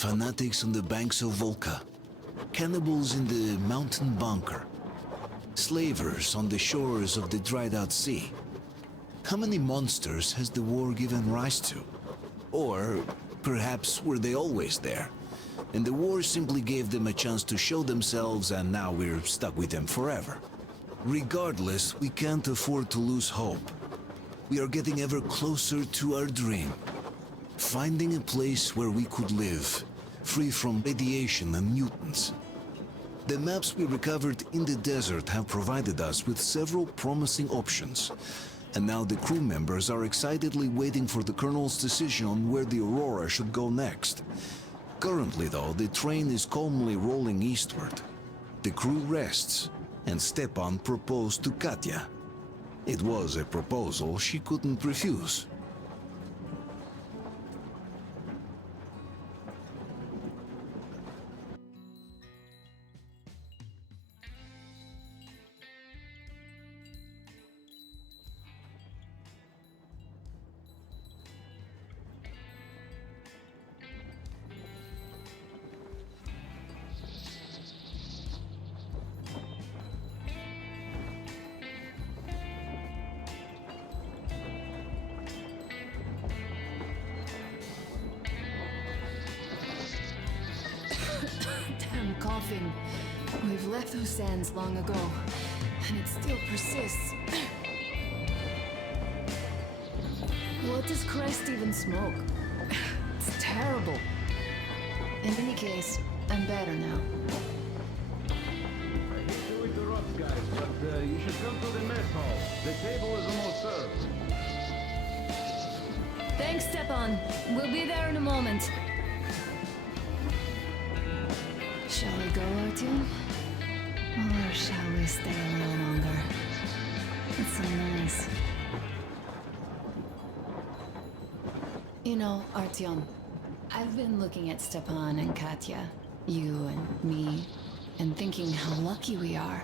fanatics on the banks of Volca, cannibals in the mountain bunker, slavers on the shores of the dried-out sea. How many monsters has the war given rise to? Or perhaps were they always there, and the war simply gave them a chance to show themselves and now we're stuck with them forever? Regardless, we can't afford to lose hope. We are getting ever closer to our dream. Finding a place where we could live, free from radiation and mutants. The maps we recovered in the desert have provided us with several promising options. And now the crew members are excitedly waiting for the Colonel's decision on where the Aurora should go next. Currently, though, the train is calmly rolling eastward. The crew rests, and Stepan proposed to Katya. It was a proposal she couldn't refuse. Damn coughing. We've left those sands long ago, and it still persists. What does Christ even smoke? It's terrible. In any case, I'm better now. I hate to interrupt, guys, but you should come to the mess hall. The table is almost served. Thanks, Stepan. We'll be there in a moment. Shall we go, Artyom? Or shall we stay a little longer? It's so nice. You know, Artyom, I've been looking at Stepan and Katya, you and me, and thinking how lucky we are.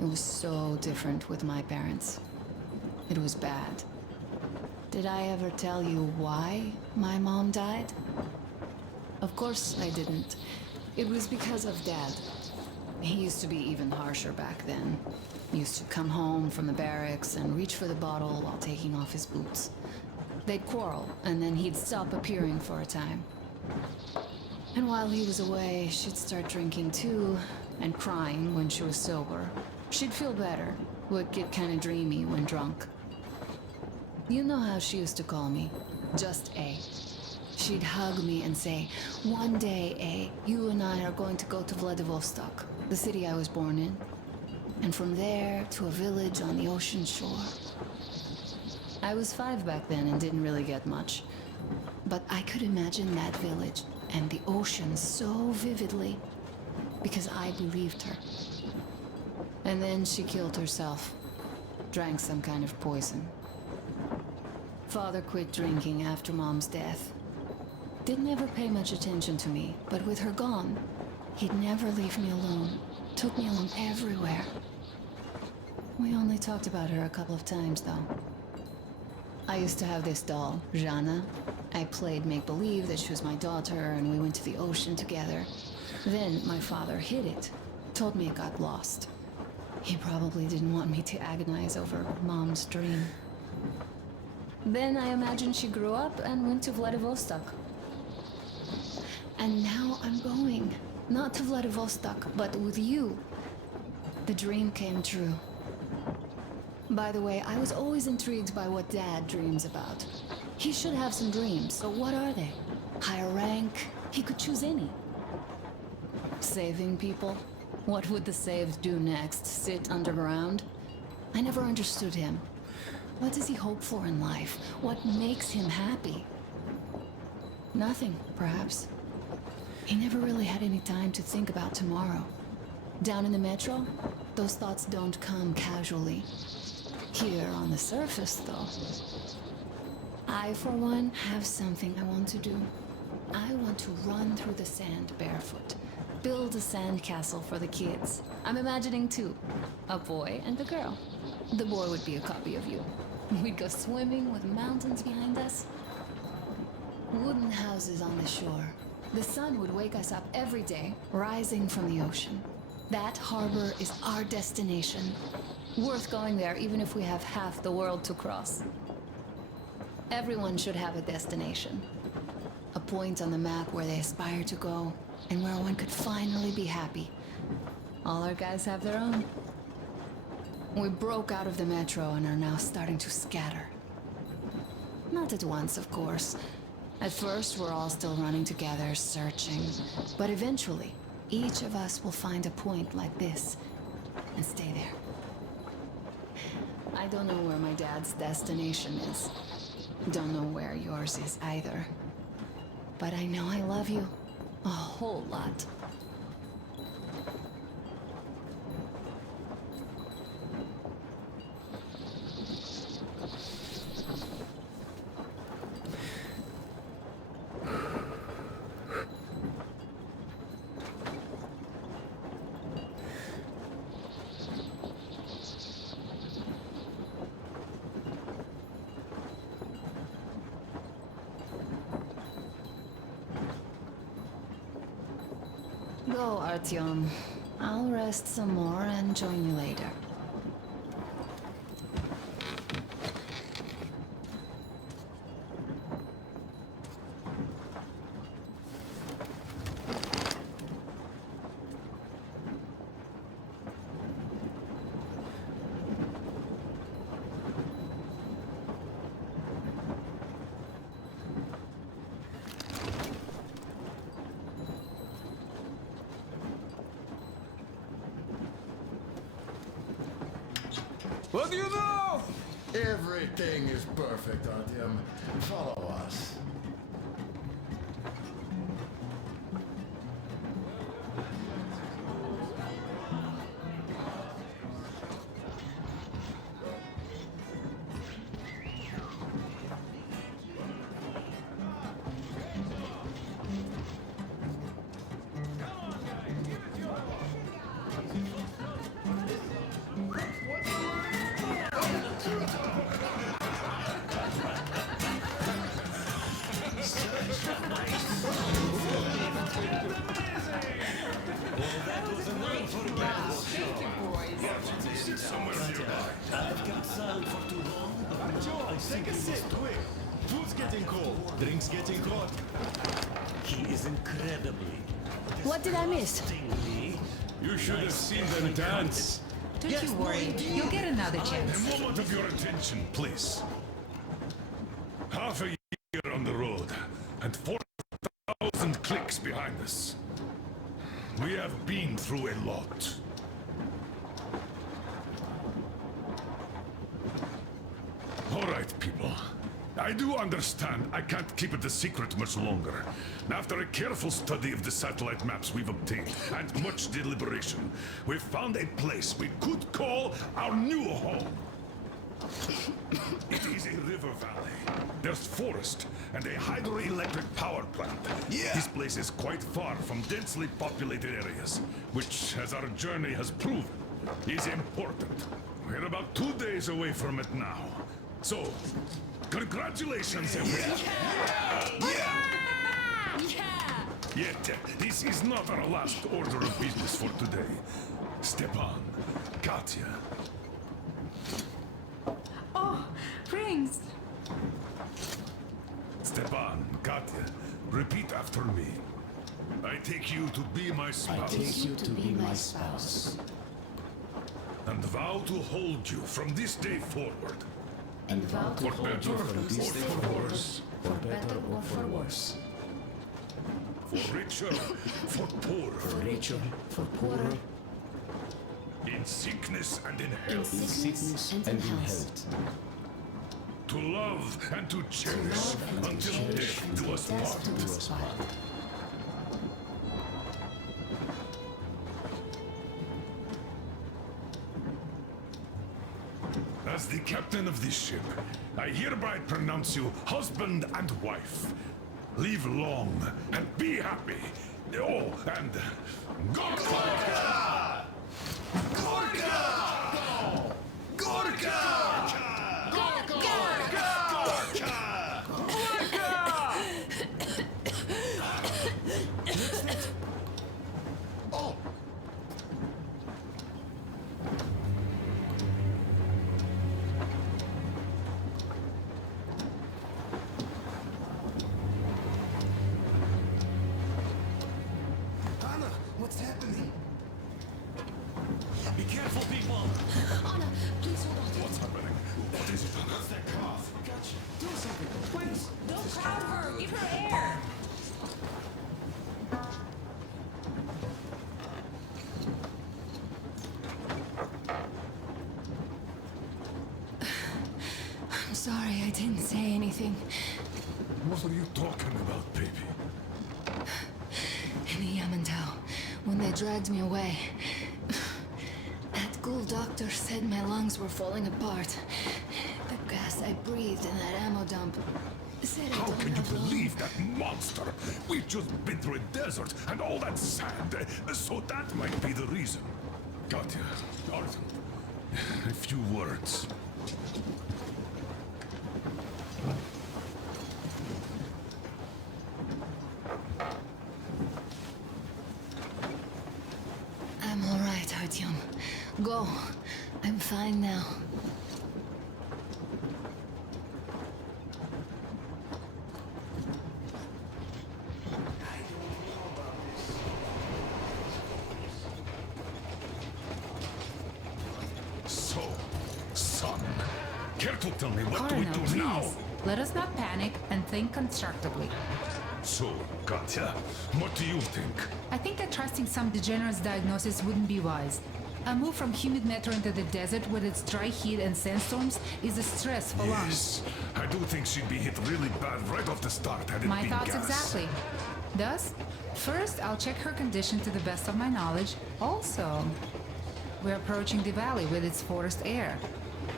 It was so different with my parents. It was bad. Did I ever tell you why my mom died? Of course I didn't. It was because of Dad. He used to be even harsher back then. He used to come home from the barracks and reach for the bottle while taking off his boots. They'd quarrel, and then he'd stop appearing for a time. And while he was away, she'd start drinking too, and crying when she was sober. She'd feel better, would get kinda dreamy when drunk. You know how she used to call me? Just A. She'd hug me and say, "One day, A, you and I are going to go to Vladivostok, the city I was born in. And from there to a village on the ocean shore." I was 5 back then and didn't really get much. But I could imagine that village and the ocean so vividly because I believed her. And then she killed herself, drank some kind of poison. Father quit drinking after Mom's death. Didn't ever pay much attention to me, but with her gone, he'd never leave me alone. Took me along everywhere. We only talked about her a couple of times, though. I used to have this doll, Jana. I played make-believe that she was my daughter, and we went to the ocean together. Then my father hid it, told me it got lost. He probably didn't want me to agonize over Mom's dream. Then I imagine she grew up and went to Vladivostok. And now I'm going. Not to Vladivostok, but with you. The dream came true. By the way, I was always intrigued by what Dad dreams about. He should have some dreams, but what are they? Higher rank? He could choose any. Saving people? What would the saved do next? Sit underground? I never understood him. What does he hope for in life? What makes him happy? Nothing, perhaps. He never really had any time to think about tomorrow. Down in the metro, those thoughts don't come casually. Here on the surface, though. I, for one, have something I want to do. I want to run through the sand barefoot. Build a sand castle for the kids. I'm imagining two. A boy and a girl. The boy would be a copy of you. We'd go swimming with mountains behind us. Wooden houses on the shore. The sun would wake us up every day, rising from the ocean. That harbor is our destination. Worth going there even if we have half the world to cross. Everyone should have a destination. A point on the map where they aspire to go, and where one could finally be happy. All our guys have their own. We broke out of the metro and are now starting to scatter. Not at once, of course. At first, we're all still running together, searching. But eventually, each of us will find a point like this and stay there. I don't know where my dad's destination is. Don't know where yours is either. But I know I love you a whole lot. Go, Artyom. I'll rest some more and join you later. What do you know? Everything is perfect, Artyom. Follow us. I've kept silent for too long. Take a sip, quick. Food's getting cold. Drinks getting hot. He is incredibly. What did I miss? Disgustingly. You should have seen them dance. Don't you worry, you'll get another A chance. moment of your attention, please. Half a year on the road, and 4,000 clicks behind us. We have been through a lot. All right, people. I do understand I can't keep it a secret much longer. After a careful study of the satellite maps we've obtained, and much deliberation, we've found a place we could call our new home. It is a river valley. There's forest and a hydroelectric power plant. Yeah. This place is quite far from densely populated areas, which, as our journey has proven, is important. We're about 2 days away from it now. So, congratulations, everyone. Yet, this is not our last order of business for today. Stepan, Katya, Oh, Prince! Stepan, Katya, repeat after me. I take you to be my spouse. Take you to be my spouse. And vow to hold you from this day forward. And vow to For hold better you from this or day for forward, worse. for better or for worse. For richer, for poorer. Richer, for poorer, In sickness and in in health. sickness and in health. To love and to cherish until death do us part. As the captain of this ship, I hereby pronounce you husband and wife. Live long and be happy. Oh, and Gorka! Gorka! Gorka! I didn't say anything. What are you talking about, baby? In the Yamantau, when they dragged me away, that ghoul doctor said my lungs were falling apart. The gas I breathed in that ammo dump said I How don't can you have lungs. believe that monster? We've just been through a desert and all that sand, so that might be the reason. Katya, Artem, a few words. I'm all right, Artyom. Go. I'm fine now. So, son, care to tell me what do we Colonel, do now? please. Let us not panic and think constructively. So, Katya, what do you think? I think that trusting some degenerate's diagnosis wouldn't be wise. A move from humid metro into the desert with its dry heat and sandstorms is a stress for lungs. Yes, I do think she'd be hit really bad right off the start had it My been thoughts gas. exactly. Thus, first I'll check her condition to the best of my knowledge. Also, we're approaching the valley with its forest air.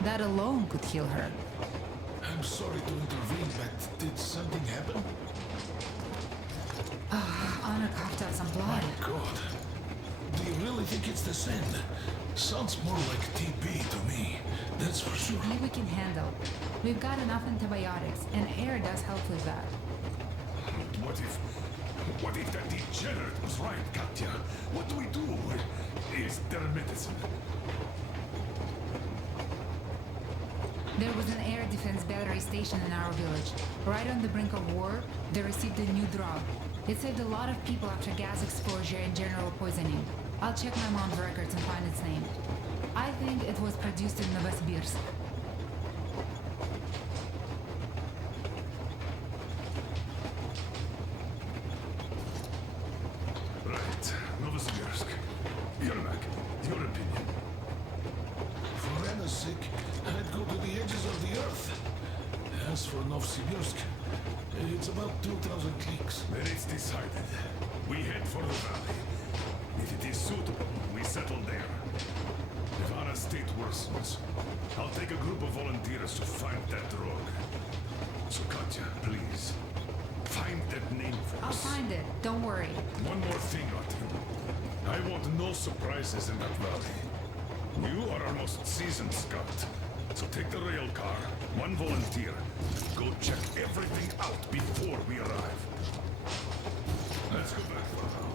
That alone could heal her. I'm sorry to intervene, but did something happen? Honor coughed out some blood. God. Do you really think it's the sand? Sounds more like TB to me. That's for sure. TB we can handle. We've got enough antibiotics, and air does help with that. What if that degenerate was right, Katya? What do we do? Is there medicine? There was an air defense battery station in our village. Right on the brink of war, they received a new drug. It saved a lot of people after gas exposure and general poisoning. I'll check my mom's records and find its name. I think it was produced in Novosibirsk. Right, Novosibirsk. Yermak, your opinion. For Anna's sake, I'd go to the edges of the earth. As for Novosibirsk, it's about 2,000 cliques. Then it's decided. We head for the valley. If it is suitable, we settle there. If Anna's state worsens, I'll take a group of volunteers to find that drug. So Katya, please, find that name for I'll us. find it. Don't worry. One more thing, Artyom. I want no surprises in that valley. You are our most seasoned scout. So take the rail car, one volunteer. Go check everything out before we arrive. Let's go back for now.